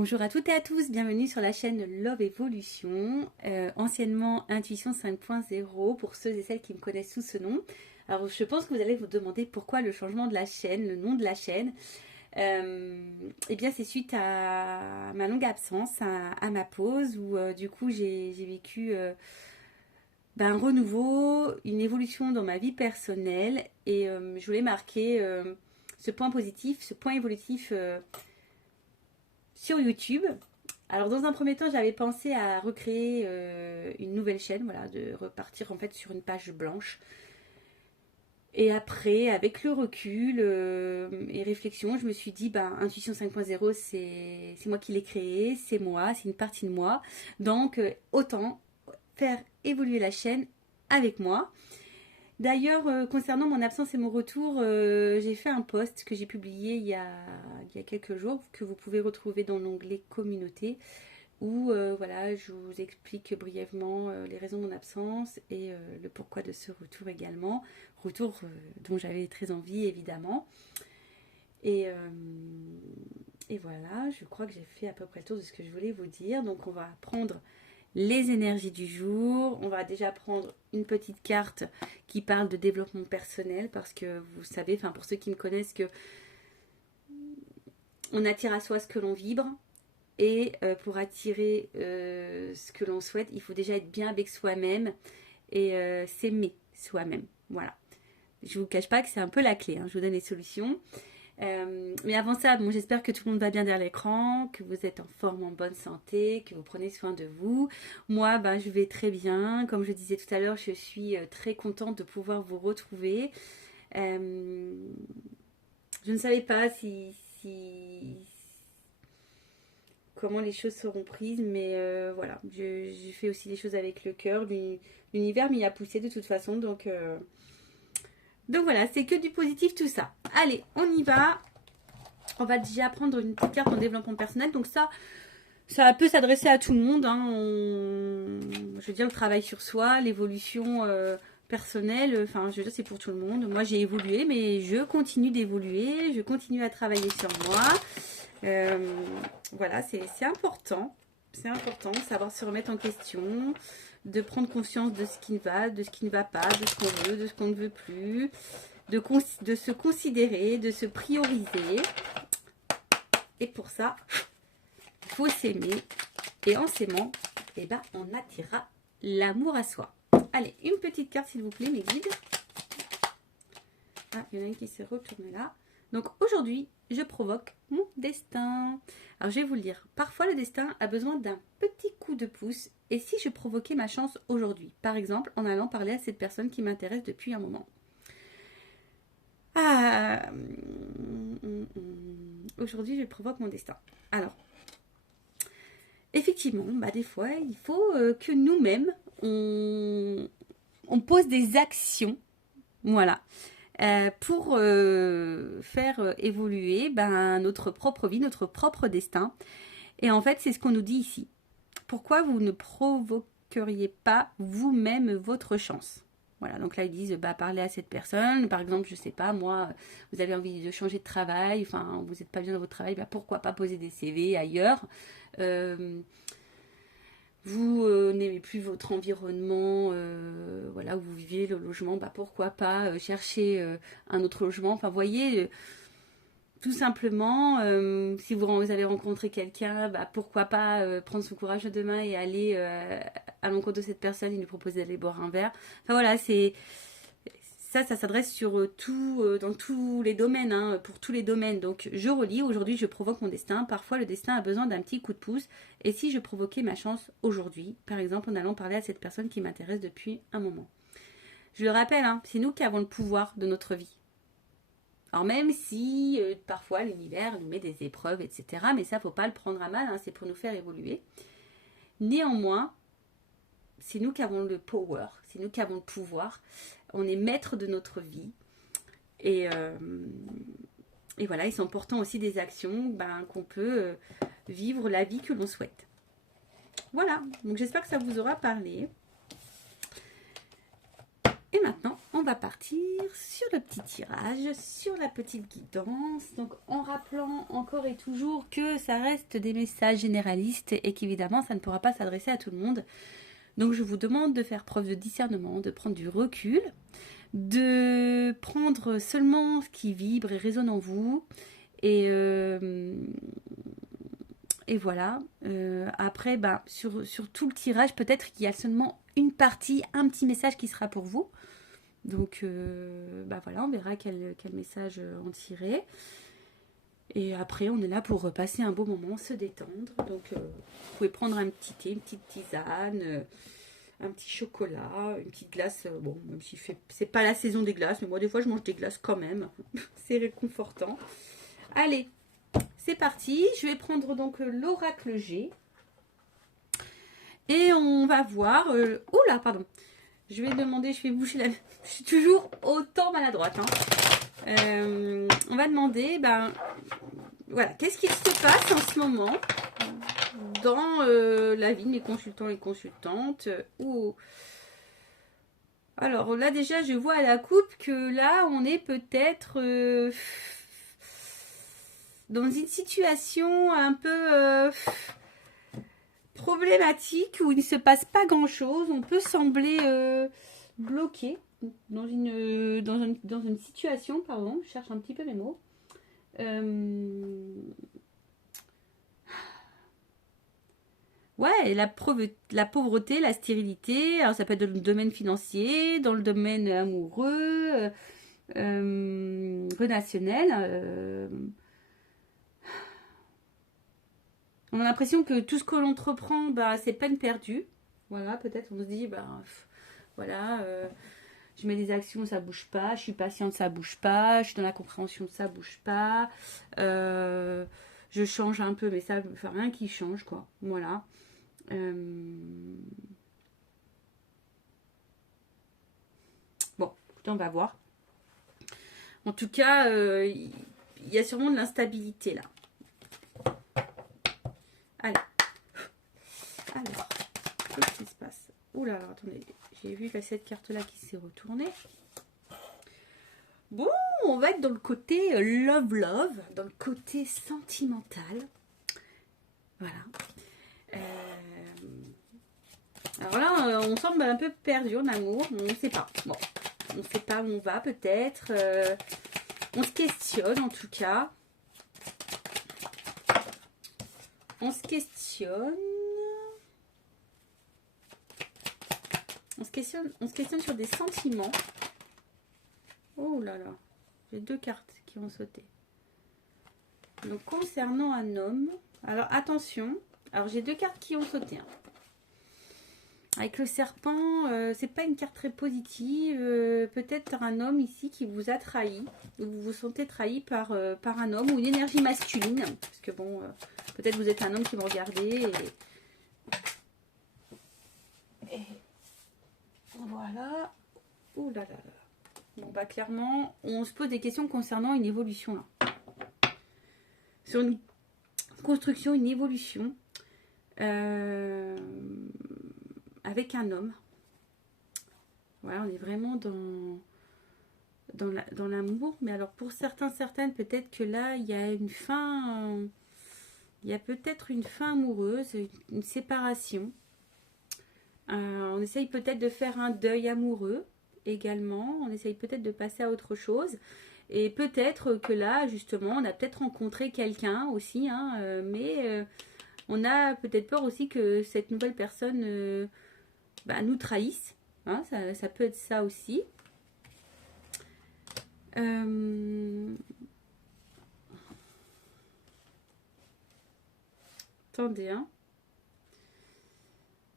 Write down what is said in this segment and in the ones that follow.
Bonjour à toutes et à tous, bienvenue sur la chaîne Love Evolution, anciennement Intuition 5.0 pour ceux et celles qui me connaissent sous ce nom. Alors je pense que vous allez vous demander pourquoi le changement de la chaîne, le nom de la chaîne. Eh bien c'est suite à ma longue absence, à ma pause où du coup j'ai vécu un renouveau, une évolution dans ma vie personnelle et je voulais marquer ce point positif, ce point évolutif sur YouTube. Alors dans un premier temps, j'avais pensé à recréer une nouvelle chaîne, voilà, de repartir en fait sur une page blanche. Et après, avec le recul et réflexion, je me suis dit, Intuition 5.0, c'est moi qui l'ai créé, c'est moi, c'est une partie de moi. Donc, autant faire évoluer la chaîne avec moi. D'ailleurs, concernant mon absence et mon retour, j'ai fait un post que j'ai publié il y a quelques jours, que vous pouvez retrouver dans l'onglet communauté, où voilà, je vous explique brièvement les raisons de mon absence et le pourquoi de ce retour également. Retour dont j'avais très envie, évidemment. Et, euh, et voilà, je crois que j'ai fait à peu près le tour de ce que je voulais vous dire. Donc on va prendre les énergies du jour. On va déjà prendre une petite carte qui parle de développement personnel parce que vous savez, enfin pour ceux qui me connaissent, que on attire à soi ce que l'on vibre et pour attirer ce que l'on souhaite, il faut déjà être bien avec soi-même et s'aimer soi-même. Voilà. Je vous cache pas que c'est un peu la clé, hein. Je vous donne les solutions. Mais avant ça, bon, j'espère que tout le monde va bien derrière l'écran, que vous êtes en forme, en bonne santé, que vous prenez soin de vous. Moi, je vais très bien. Comme je disais tout à l'heure, je suis très contente de pouvoir vous retrouver. Je ne savais pas comment les choses seront prises, mais voilà. Je fais aussi les choses avec le cœur. L'univers m'y a poussé de toute façon, donc voilà, c'est que du positif tout ça. Allez, on y va. On va déjà prendre une petite carte en développement personnel. Donc ça peut s'adresser à tout le monde, hein. Je veux dire, le travail sur soi, l'évolution personnelle, enfin, je veux dire, c'est pour tout le monde. Moi, j'ai évolué, mais je continue d'évoluer. Je continue à travailler sur moi. Voilà, c'est important. C'est important de savoir se remettre en question, de prendre conscience de ce qui va, de ce qui ne va pas, de ce qu'on veut, de ce qu'on ne veut plus, de se considérer, de se prioriser. Et pour ça, il faut s'aimer. Et en s'aimant, on attirera l'amour à soi. Allez, une petite carte s'il vous plaît, mes guides. Ah, il y en a une qui s'est retournée là. Donc aujourd'hui, je provoque mon destin. Alors je vais vous le dire. Parfois, le destin a besoin d'un petit coup de pouce. Et si je provoquais ma chance aujourd'hui? Par exemple, en allant parler à cette personne qui m'intéresse depuis un moment. Aujourd'hui, je provoque mon destin. Alors, effectivement, des fois, il faut que nous-mêmes, on pose des actions, voilà, pour faire évoluer notre propre vie, notre propre destin. Et en fait, c'est ce qu'on nous dit ici. Pourquoi vous ne provoqueriez pas vous-même votre chance? Voilà, donc là ils disent parler à cette personne, par exemple, je sais pas, moi, vous avez envie de changer de travail, enfin, vous n'êtes pas bien dans votre travail, pourquoi pas poser des CV ailleurs. Vous n'aimez plus votre environnement, voilà, où vous vivez, le logement, pourquoi pas chercher un autre logement. Enfin, voyez, tout simplement, si vous avez rencontré quelqu'un, pourquoi pas prendre son courage de main et aller à l'encontre de cette personne et lui proposer d'aller boire un verre. Enfin voilà, ça s'adresse sur dans tous les domaines, hein, pour tous les domaines. Donc je relis, aujourd'hui je provoque mon destin. Parfois le destin a besoin d'un petit coup de pouce. Et si je provoquais ma chance aujourd'hui, par exemple en allant parler à cette personne qui m'intéresse depuis un moment. Je le rappelle, hein, c'est nous qui avons le pouvoir de notre vie. Alors même si parfois l'univers nous met des épreuves, etc. Mais ça, faut pas le prendre à mal, hein, c'est pour nous faire évoluer. Néanmoins, c'est nous qui avons le power, c'est nous qui avons le pouvoir. On est maître de notre vie. Et voilà, ils sont portant aussi des actions qu'on peut vivre la vie que l'on souhaite. Voilà, donc j'espère que ça vous aura parlé. Et maintenant, on va partir sur le petit tirage, sur la petite guidance. Donc, en rappelant encore et toujours que ça reste des messages généralistes et qu'évidemment, ça ne pourra pas s'adresser à tout le monde. Donc, je vous demande de faire preuve de discernement, de prendre du recul, de prendre seulement ce qui vibre et résonne en vous. Et voilà. Après, sur tout le tirage, peut-être qu'il y a seulement une partie, un petit message qui sera pour vous. Donc, voilà, on verra quel message en tirer. Et après, on est là pour passer un beau moment, se détendre. Donc, vous pouvez prendre un petit thé, une petite tisane, un petit chocolat, une petite glace. Bon, même si c'est pas la saison des glaces, mais moi, des fois, je mange des glaces quand même. C'est réconfortant. Allez, c'est parti. Je vais prendre donc l'oracle G. Et on va voir... oula, pardon. Je vais demander, je vais boucher la... Je suis toujours autant maladroite. On va demander, voilà, qu'est-ce qu'il se passe en ce moment dans la vie de mes consultants et consultantes. Alors là, déjà, je vois à la coupe que là, on est peut-être dans une situation un peu... problématique où il ne se passe pas grand chose. On peut sembler bloqué dans une situation, pardon, je cherche un petit peu mes mots. Ouais, la pauvreté, la stérilité, alors ça peut être dans le domaine financier, dans le domaine amoureux, relationnel. On a l'impression que tout ce que l'on entreprend, c'est peine perdue. Voilà, peut-être on se dit, voilà, je mets des actions, ça bouge pas, je suis patiente, ça bouge pas, je suis dans la compréhension, ça bouge pas, je change un peu, mais ça ne fait rien qui change, quoi. Voilà. Bon, écoutez, on va voir. En tout cas, il y a sûrement de l'instabilité là. Allez. Alors, qu'est-ce qui se passe? Oula, alors attendez, j'ai vu que cette carte-là qui s'est retournée. Bon, on va être dans le côté love, dans le côté sentimental. Voilà. Alors là, on semble un peu perdu en amour, on ne sait pas. Bon, on ne sait pas où on va peut-être. On se questionne en tout cas. On se questionne. On se questionne sur des sentiments. Oh là là, j'ai 2 cartes qui ont sauté. Donc concernant un homme, alors attention, alors j'ai 2 cartes qui ont sauté. Avec le serpent, c'est pas une carte très positive. Peut-être un homme ici qui vous a trahi, ou vous vous sentez trahi par un homme ou une énergie masculine. Parce que bon, peut-être vous êtes un homme qui me regardez et voilà. Ouh là là là. Bon clairement, on se pose des questions concernant une évolution là. Sur une construction, une évolution avec un homme. Voilà, on est vraiment dans l'amour. Mais alors pour certaines, peut-être que là, il y a une fin. Il y a peut-être une fin amoureuse, une séparation. On essaye peut-être de faire un deuil amoureux également. On essaye peut-être de passer à autre chose. Et peut-être que là, justement, on a peut-être rencontré quelqu'un aussi. Mais on a peut-être peur aussi que cette nouvelle personne nous trahisse. Ça peut être ça aussi. Attendez,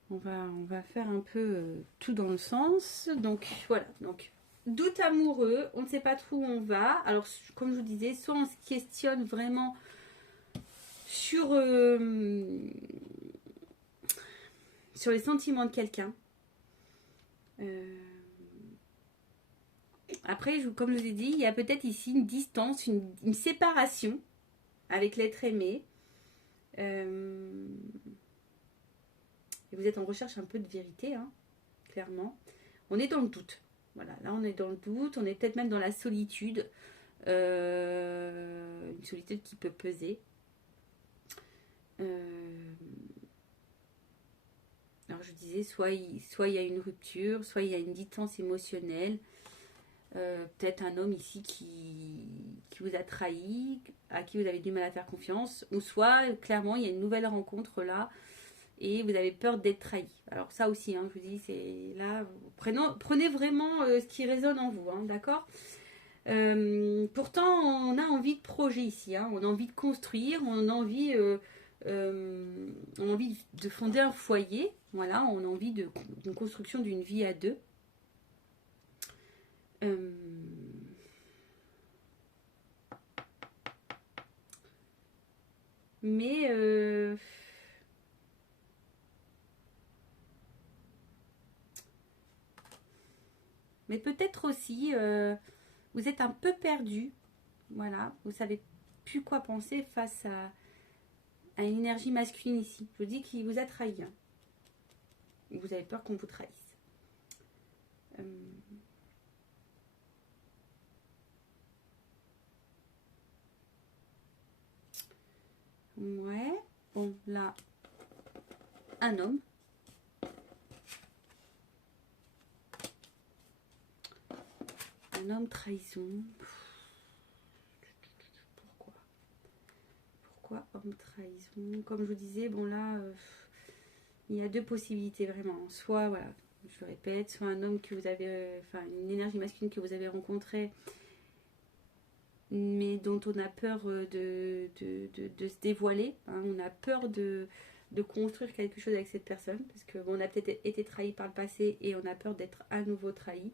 on va faire un peu tout dans le sens. Donc voilà, donc doute amoureux, on ne sait pas trop où on va. Alors comme je vous disais, soit on se questionne vraiment sur les sentiments de quelqu'un. Après, comme je vous ai dit, il y a peut-être ici une distance, une séparation avec l'être aimé. Et vous êtes en recherche un peu de vérité, clairement. On est dans le doute. Voilà, là on est dans le doute, on est peut-être même dans la solitude. Une solitude qui peut peser. Alors je disais, soit il y a une rupture, soit il y a une distance émotionnelle. Peut-être un homme ici qui vous a trahi, à qui vous avez du mal à faire confiance, ou soit clairement il y a une nouvelle rencontre là et vous avez peur d'être trahi. Alors ça aussi, hein, je vous dis, c'est là, prenez vraiment ce qui résonne en vous, hein, d'accord. Pourtant, on a envie de projet ici, hein, on a envie de construire, on a envie de fonder un foyer, voilà, on a envie d'une construction d'une vie à deux. Euh, mais mais peut-être aussi, vous êtes un peu perdu, voilà, vous savez plus quoi penser face à une énergie masculine ici. Je vous dis qu'il vous a trahi, hein. Vous avez peur qu'on vous trahisse. Euh, ouais, bon, là, un homme. Un homme trahison. Pourquoi homme trahison? Comme je vous disais, bon là, il y a deux possibilités vraiment. Soit, voilà, je le répète, soit un homme que vous avez, enfin une énergie masculine que vous avez rencontrée, mais dont on a peur de se dévoiler, hein. On a peur de construire quelque chose avec cette personne, parce que bon, on a peut-être été trahi par le passé et on a peur d'être à nouveau trahi.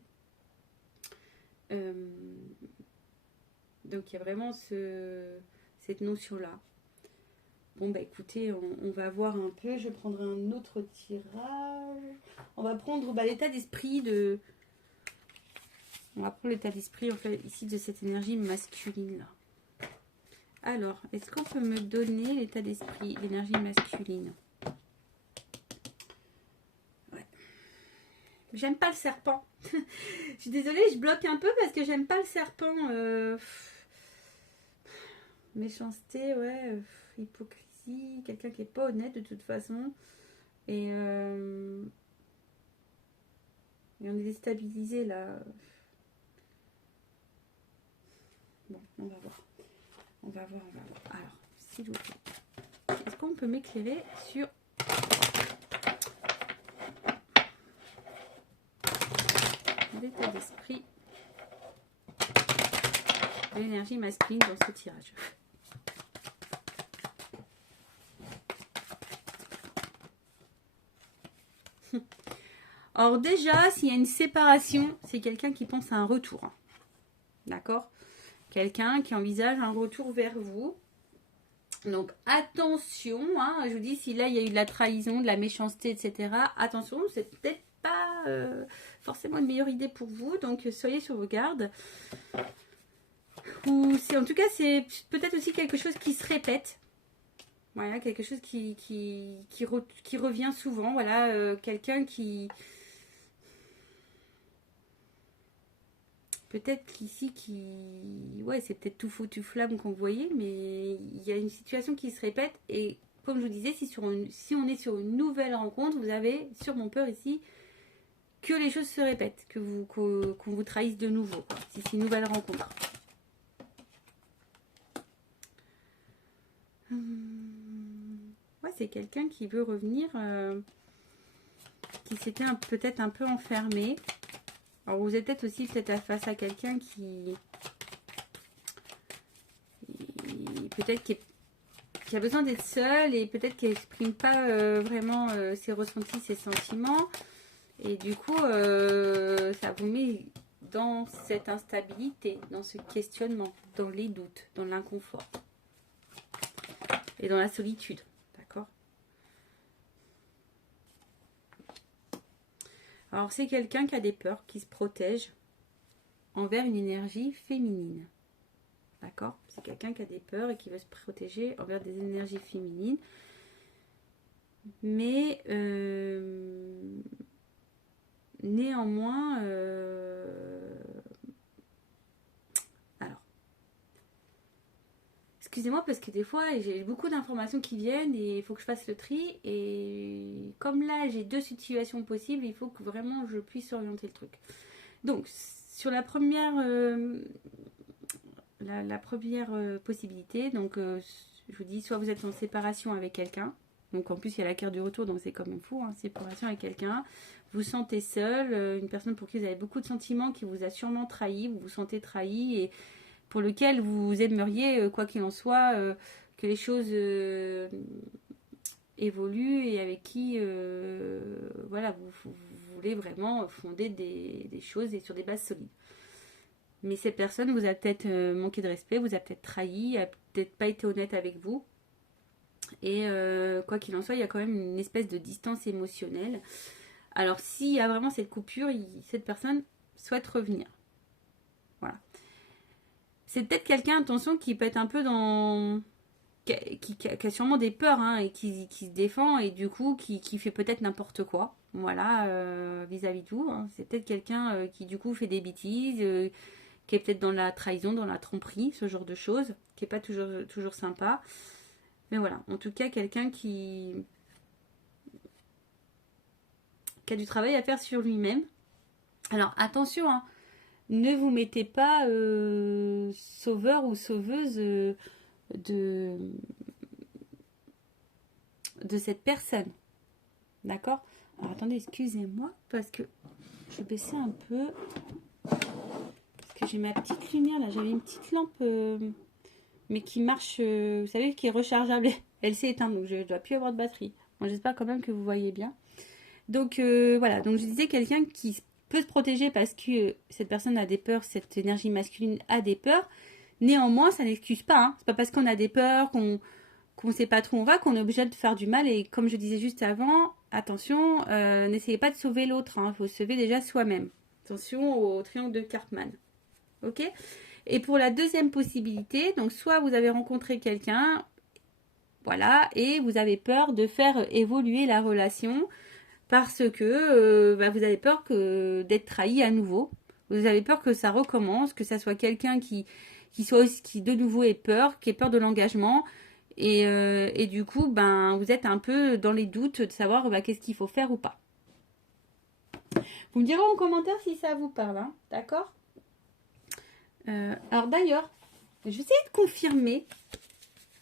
Donc il y a vraiment cette notion-là. Bon bah écoutez, on va voir un peu, je prendrai un autre tirage. On va prendre l'état d'esprit de... On va prendre l'état d'esprit en fait ici de cette énergie masculine là. Alors, est-ce qu'on peut me donner l'état d'esprit, l'énergie masculine? Ouais. J'aime pas le serpent. Je suis désolée, je bloque un peu parce que j'aime pas le serpent. Méchanceté, ouais. Hypocrisie, quelqu'un qui est pas honnête de toute façon. Et on est déstabilisé là. Bon, on va voir. On va voir. Alors, s'il vous plaît, est-ce qu'on peut m'éclairer sur l'état d'esprit de l'énergie masculine dans ce tirage? Alors déjà, s'il y a une séparation, c'est quelqu'un qui pense à un retour. D'accord? Quelqu'un qui envisage un retour vers vous. Donc attention, hein, je vous dis, si là il y a eu de la trahison, de la méchanceté, etc. Attention, c'est peut-être pas forcément une meilleure idée pour vous. Donc soyez sur vos gardes. Ou en tout cas, c'est peut-être aussi quelque chose qui se répète. Voilà, quelque chose qui revient souvent. Voilà, quelqu'un qui... Peut-être qu'ici, ouais, c'est peut-être tout fou, tout flamme qu'on voyait, mais il y a une situation qui se répète. Et comme je vous disais, si on est sur une nouvelle rencontre, vous avez sûrement peur ici que les choses se répètent, qu'on vous trahisse de nouveau, quoi, si c'est une nouvelle rencontre. Ouais, c'est quelqu'un qui veut revenir, qui s'était peut-être un peu enfermé. Alors vous êtes peut-être aussi face à quelqu'un qui peut-être qui a besoin d'être seul et peut-être qui n'exprime pas vraiment ses ressentis, ses sentiments. Et du coup, ça vous met dans cette instabilité, dans ce questionnement, dans les doutes, dans l'inconfort et dans la solitude. D'accord? Alors c'est quelqu'un qui a des peurs, qui se protège envers une énergie féminine. D'accord? C'est quelqu'un qui a des peurs et qui veut se protéger envers des énergies féminines. Mais Néanmoins, alors, excusez-moi parce que des fois j'ai beaucoup d'informations qui viennent et il faut que je fasse le tri. Et comme là j'ai deux situations possibles, il faut que vraiment je puisse orienter le truc. Donc, sur la première, la première possibilité, donc je vous dis, soit vous êtes en séparation avec quelqu'un, donc en plus il y a la carte du retour, donc c'est quand même fou, hein, séparation avec quelqu'un, vous sentez seul, une personne pour qui vous avez beaucoup de sentiments, qui vous a sûrement trahi, vous vous sentez trahi et pour lequel vous aimeriez, quoi qu'il en soit, que les choses évoluent et avec qui voilà, vous voulez vraiment fonder des choses et sur des bases solides. Mais cette personne vous a peut-être manqué de respect, vous a peut-être trahi, a peut-être pas été honnête avec vous. Et quoi qu'il en soit, il y a quand même une espèce de distance émotionnelle. Alors s'il y a vraiment cette coupure, cette personne souhaite revenir. Voilà. C'est peut-être quelqu'un, attention, qui peut être un peu dans... qui a sûrement des peurs hein, et qui se défend et du coup qui fait peut-être n'importe quoi. Voilà, vis-à-vis de vous. Hein. C'est peut-être quelqu'un qui du coup fait des bêtises, qui est peut-être dans la trahison, dans la tromperie, ce genre de choses, qui n'est pas toujours sympa. Mais voilà, en tout cas, quelqu'un qui a du travail à faire sur lui-même. Alors attention, hein, ne vous mettez pas sauveur ou sauveuse de cette personne. D'accord? Alors attendez, excusez-moi, parce que je vais baisser un peu. Parce que j'ai ma petite lumière là, j'avais une petite lampe, mais qui marche, vous savez, qui est rechargeable. Elle s'est éteinte, donc je ne dois plus avoir de batterie. Bon, j'espère quand même que vous voyez bien. Donc voilà, donc je disais quelqu'un qui peut se protéger parce que cette personne a des peurs, cette énergie masculine a des peurs. Néanmoins, ça n'excuse pas. Hein. C'est pas parce qu'on a des peurs, qu'on ne sait pas trop où on va, qu'on est obligé de faire du mal. Et comme je disais juste avant, attention, n'essayez pas de sauver l'autre. Il faut se sauver déjà soi-même. Attention au triangle de Karpman. Ok? Et pour la deuxième possibilité, donc soit vous avez rencontré quelqu'un, voilà, et vous avez peur de faire évoluer la relation parce que vous avez peur d'être trahi à nouveau. Vous avez peur que ça recommence, que ça soit quelqu'un qui de nouveau ait peur, qui ait peur de l'engagement. Et du coup, vous êtes un peu dans les doutes de savoir qu'est-ce qu'il faut faire ou pas. Vous me direz en commentaire si ça vous parle, hein, d'accord? Alors d'ailleurs, je vais essayer de confirmer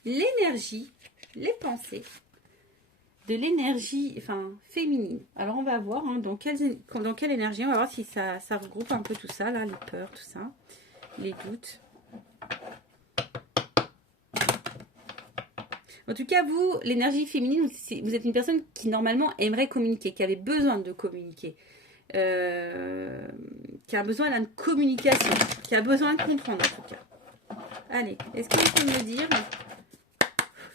l'énergie, les pensées de l'énergie féminine. Alors on va voir hein, dans quelle énergie, on va voir si ça regroupe un peu tout ça, là, les peurs, tout ça, les doutes. En tout cas, vous, l'énergie féminine, vous êtes une personne qui normalement aimerait communiquer, qui avait besoin de communiquer, qui a besoin d'une communication, qui a besoin de comprendre en tout cas. Allez, est-ce que vous pouvez me dire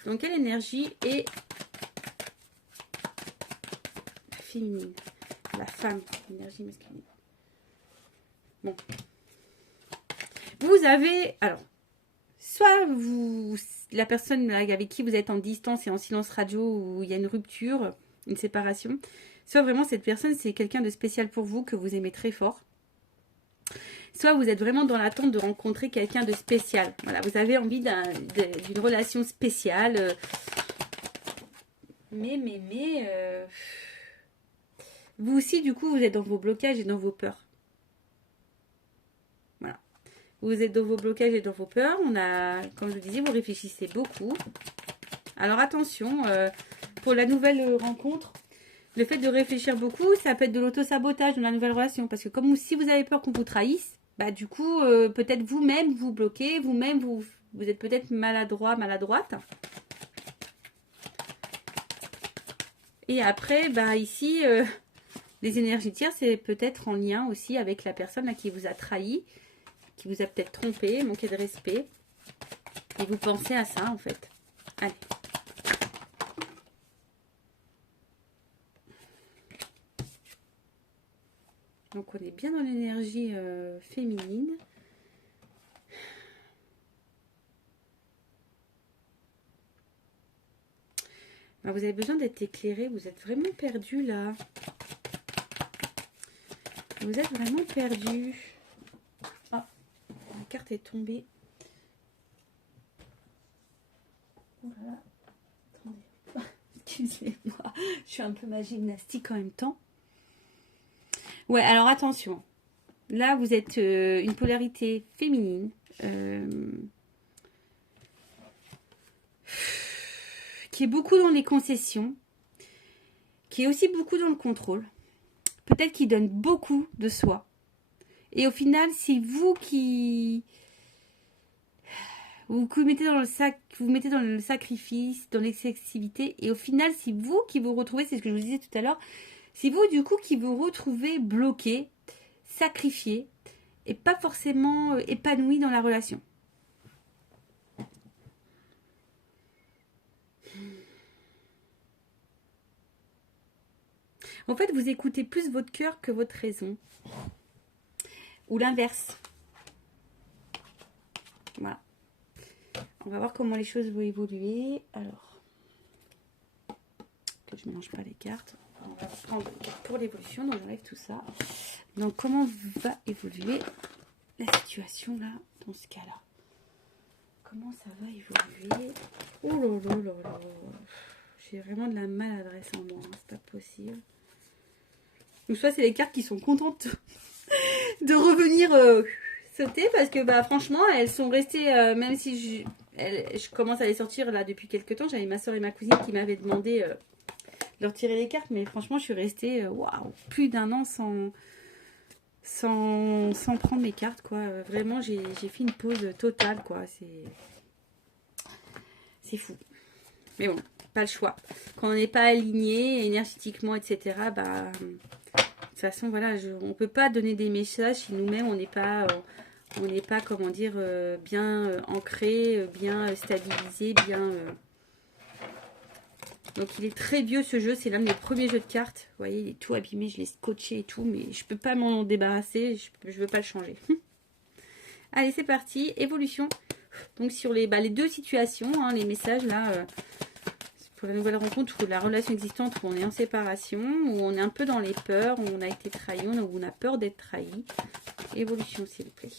dans quelle énergie est la féminine, la femme, l'énergie masculine? Bon. Vous avez, alors, soit la personne avec qui vous êtes en distance et en silence radio, où il y a une rupture, une séparation, soit vraiment cette personne, c'est quelqu'un de spécial pour vous, que vous aimez très fort. Soit vous êtes vraiment dans l'attente de rencontrer quelqu'un de spécial. Voilà, vous avez envie d'une relation spéciale. Vous aussi, du coup, vous êtes dans vos blocages et dans vos peurs. Voilà. Vous êtes dans vos blocages et dans vos peurs. Comme je vous disais, vous réfléchissez beaucoup. Alors attention, pour la nouvelle rencontre, le fait de réfléchir beaucoup, ça peut être de l'auto-sabotage dans la nouvelle relation. Parce que comme si vous avez peur qu'on vous trahisse, du coup, peut-être vous-même vous bloquez, vous-même vous êtes peut-être maladroit, maladroite. Et après, ici, les énergies tierces, c'est peut-être en lien aussi avec la personne à qui vous a trahi, qui vous a peut-être trompé, manqué de respect. Et vous pensez à ça, en fait. Allez. Donc, on est bien dans l'énergie féminine. Vous avez besoin d'être éclairé. Vous êtes vraiment perdu, là. Vous êtes vraiment perdu. Ah, la carte est tombée. Oh là là. Attendez. Excusez-moi. Je suis un peu ma gymnastique en même temps. Ouais, alors attention. Là, vous êtes une polarité féminine. Qui est beaucoup dans les concessions. Qui est aussi beaucoup dans le contrôle. Peut-être qui donne beaucoup de soi. Et au final, c'est vous qui... Vous mettez dans le sacrifice, dans l'excessivité. Et au final, c'est vous qui vous retrouvez, c'est ce que je vous disais tout à l'heure, c'est vous du coup qui vous retrouvez bloqué, sacrifié et pas forcément épanoui dans la relation. En fait, vous écoutez plus votre cœur que votre raison. Ou l'inverse. Voilà. On va voir comment les choses vont évoluer. Alors, que je ne mélange pas les cartes. On va prendre pour l'évolution, donc j'enlève tout ça. Donc, comment va évoluer la situation là, dans ce cas-là? Comment ça va évoluer? Oh là là là là. J'ai vraiment de la maladresse en moi, hein, c'est pas possible. Donc, soit c'est les cartes qui sont contentes de revenir sauter parce que bah franchement elles sont restées, même si je commence à les sortir là depuis quelques temps. J'avais ma soeur et ma cousine qui m'avaient demandé de leur tirer les cartes, mais franchement je suis restée waouh, plus d'un an sans prendre mes cartes quoi. Vraiment j'ai fait une pause totale quoi. C'est fou, mais bon, pas le choix quand on n'est pas aligné énergétiquement, etc. Bah de toute façon voilà, on peut pas donner des messages si nous-mêmes on n'est pas comment dire, bien ancré, bien stabilisé, bien... Donc il est très vieux ce jeu, c'est l'un de mes premiers jeux de cartes. Vous voyez, il est tout abîmé, je l'ai scotché et tout, mais je peux pas m'en débarrasser, je veux pas le changer. Allez, c'est parti, évolution. Donc sur les deux situations, hein, les messages là, pour la nouvelle rencontre ou la relation existante où on est en séparation, où on est un peu dans les peurs, où on a été trahi, où on a peur d'être trahi. Évolution s'il vous plaît.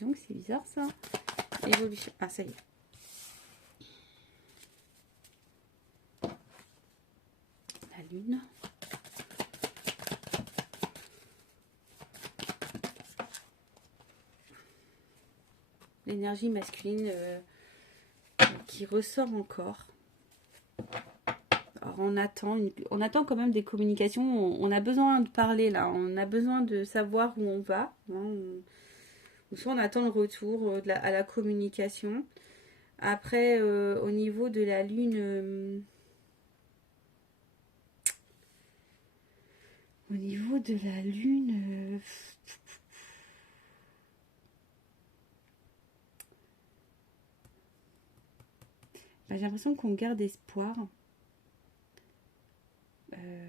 Donc c'est bizarre ça. Évolution. Ah ça y est. La lune. L'énergie masculine qui ressort encore. Alors on attend quand même des communications. On a besoin de parler là. On a besoin de savoir où on va. Hein, ou soit on attend le retour à la communication. Après, au niveau de la lune, bah, j'ai l'impression qu'on garde espoir.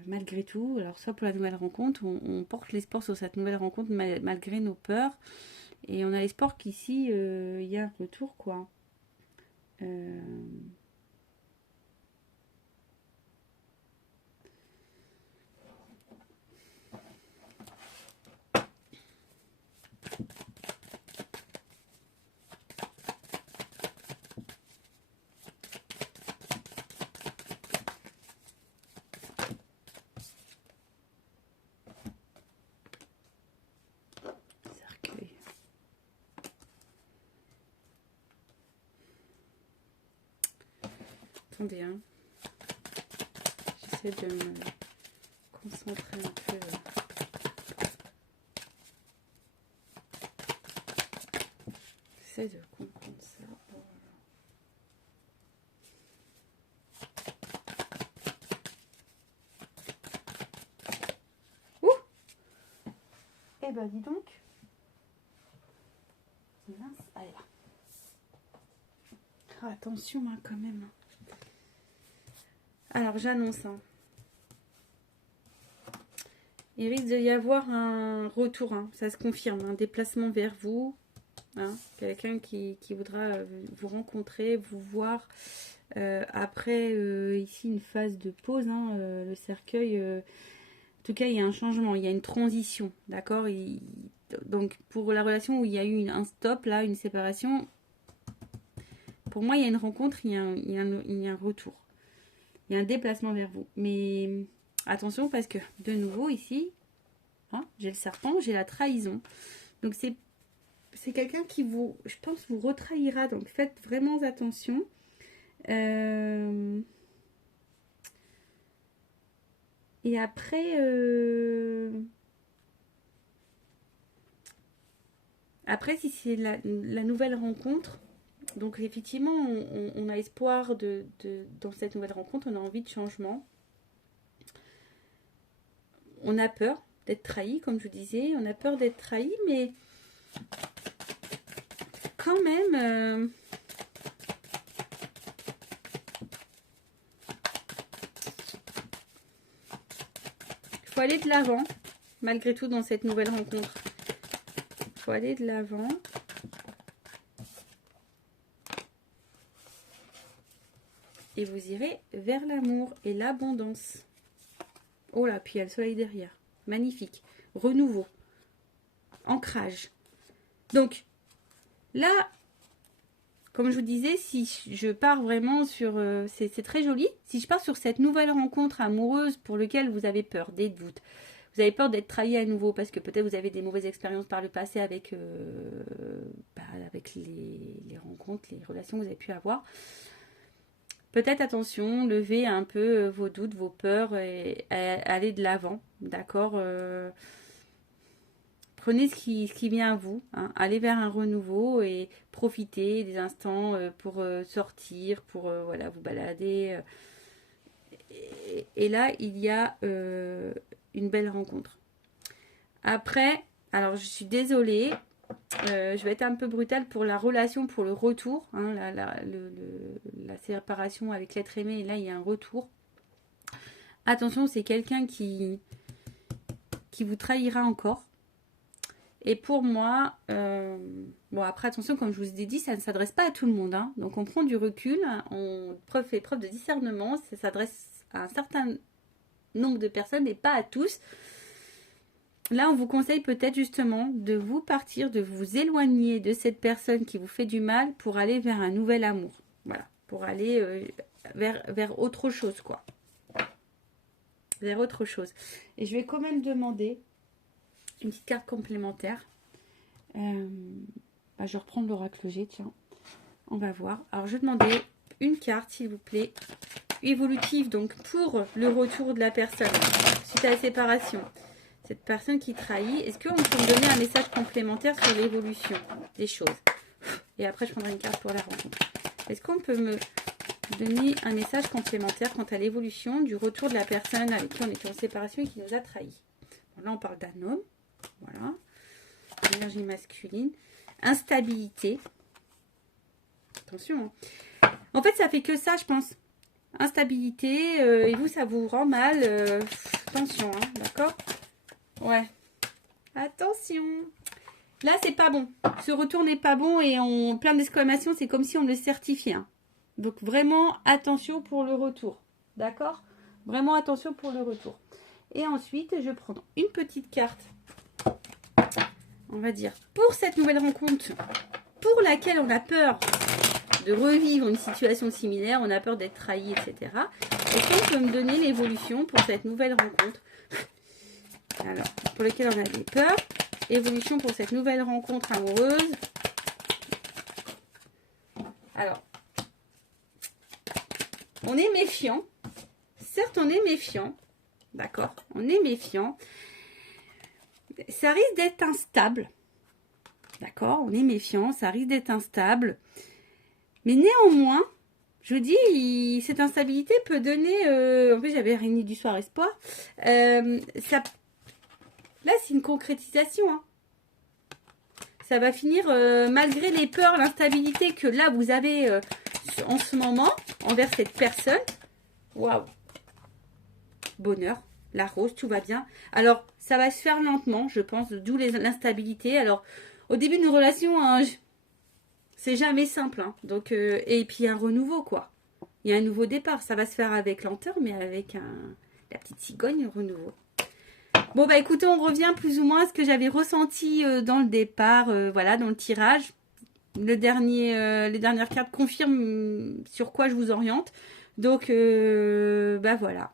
Malgré tout, alors soit pour la nouvelle rencontre, on porte l'espoir sur cette nouvelle rencontre malgré nos peurs. Et on a l'espoir qu'ici, il y a un retour, quoi. Cercueil. Attendez, hein. J'essaie de me concentrer un peu. J'essaie de comprendre ça. Ouh! Eh ben dis donc. Mince, allez là. Ah, attention hein, quand même. Alors, j'annonce, hein. Il risque d'y avoir un retour, hein. Ça se confirme, un déplacement vers vous. Hein. Quelqu'un qui voudra vous rencontrer, vous voir. Après, ici, une phase de pause, hein, le cercueil. En tout cas, il y a un changement, il y a une transition, d'accord. Donc, pour la relation où il y a eu un stop, là, une séparation, pour moi, il y a une rencontre, il y a un retour. Il y a un déplacement vers vous. Mais attention, parce que, de nouveau, ici, hein, j'ai le serpent, j'ai la trahison. Donc, c'est quelqu'un qui vous, je pense, vous retrahira. Donc, faites vraiment attention. Et après, si c'est la nouvelle rencontre, donc effectivement, on a espoir dans cette nouvelle rencontre, on a envie de changement. On a peur d'être trahi, comme je vous disais, on a peur d'être trahi, mais quand même, il faut aller de l'avant, malgré tout, dans cette nouvelle rencontre. Il faut aller de l'avant. Et vous irez vers l'amour et l'abondance. Oh là, puis il y a le soleil derrière. Magnifique. Renouveau. Ancrage. Donc, là, comme je vous disais, si je pars vraiment sur... c'est très joli. Si je pars sur cette nouvelle rencontre amoureuse pour laquelle vous avez peur, des doutes, vous avez peur d'être trahi à nouveau parce que peut-être vous avez des mauvaises expériences par le passé avec, avec les rencontres, les relations que vous avez pu avoir. Peut-être, attention, levez un peu vos doutes, vos peurs et allez de l'avant, d'accord. Prenez ce qui vient à vous, hein. Allez vers un renouveau et profitez des instants pour sortir, pour voilà, vous balader. Et là, il y a une belle rencontre. Après, alors je suis désolée, je vais être un peu brutale pour la relation, pour le retour, hein, la séparation avec l'être aimé, et là il y a un retour. Attention, c'est quelqu'un qui vous trahira encore. Et pour moi, bon après attention, comme je vous ai dit, ça ne s'adresse pas à tout le monde, hein. Donc on prend du recul, on fait preuve de discernement, ça s'adresse à un certain nombre de personnes et pas à tous. Là, on vous conseille peut-être justement de vous partir, de vous éloigner de cette personne qui vous fait du mal pour aller vers un nouvel amour. Voilà, pour aller vers autre chose, quoi. Vers autre chose. Et je vais quand même demander une petite carte complémentaire. Je vais reprendre l'oracle G, tiens. On va voir. Alors, je vais demander une carte, s'il vous plaît, évolutive, donc pour le retour de la personne suite à la séparation. Cette personne qui trahit, est-ce qu'on peut me donner un message complémentaire sur l'évolution des choses? Et après, je prendrai une carte pour la rencontre. Est-ce qu'on peut me donner un message complémentaire quant à l'évolution du retour de la personne avec qui on était en séparation et qui nous a trahis? Bon, là, on parle d'un homme. Voilà. Énergie masculine. Instabilité. Attention. Hein. En fait, ça fait que ça, je pense. Instabilité. Et vous, ça vous rend mal. Attention, hein, d'accord? Ouais. Attention. Là, c'est pas bon. Ce retour n'est pas bon et on plein d'exclamations, c'est comme si on le certifiait. Hein. Donc, vraiment, attention pour le retour. D'accord? Vraiment, attention pour le retour. Et ensuite, je prends une petite carte. On va dire, pour cette nouvelle rencontre, pour laquelle on a peur de revivre une situation similaire, on a peur d'être trahi, etc. Est-ce qu'on peut me donner l'évolution pour cette nouvelle rencontre? Alors, pour lequel on a des peurs. Évolution pour cette nouvelle rencontre amoureuse. Alors, on est méfiant. Certes, on est méfiant. D'accord? On est méfiant. Ça risque d'être instable. D'accord? On est méfiant. Ça risque d'être instable. Mais néanmoins, je vous dis, cette instabilité peut donner... en fait, j'avais réuni du soir espoir. Là, c'est une concrétisation. Hein. Ça va finir, malgré les peurs, l'instabilité que là, vous avez en ce moment envers cette personne. Waouh! bonheur. La rose, tout va bien. Alors, ça va se faire lentement, je pense, d'où l'instabilité. Alors, au début d'une relation, hein, c'est jamais simple. Hein. Donc, et puis un renouveau, quoi. Il y a un nouveau départ. Ça va se faire avec lenteur, mais avec la petite cigogne, renouveau. Bon, bah écoutez, on revient plus ou moins à ce que j'avais ressenti dans le départ, voilà, dans le tirage. Les dernières cartes confirment sur quoi je vous oriente. Donc, bah voilà.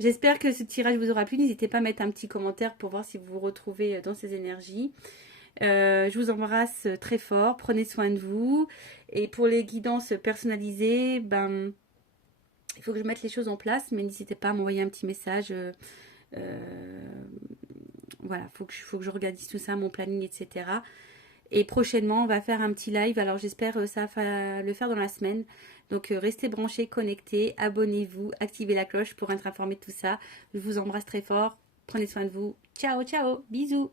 J'espère que ce tirage vous aura plu. N'hésitez pas à mettre un petit commentaire pour voir si vous vous retrouvez dans ces énergies. Je vous embrasse très fort. Prenez soin de vous. Et pour les guidances personnalisées, ben, il faut que je mette les choses en place. Mais n'hésitez pas à m'envoyer un petit message. Voilà, faut que je organise tout ça, mon planning, etc. Et prochainement, on va faire un petit live. Alors, j'espère ça va le faire dans la semaine. Donc, restez branchés, connectés, abonnez-vous, activez la cloche pour être informé de tout ça. Je vous embrasse très fort. Prenez soin de vous. Ciao, ciao. Bisous.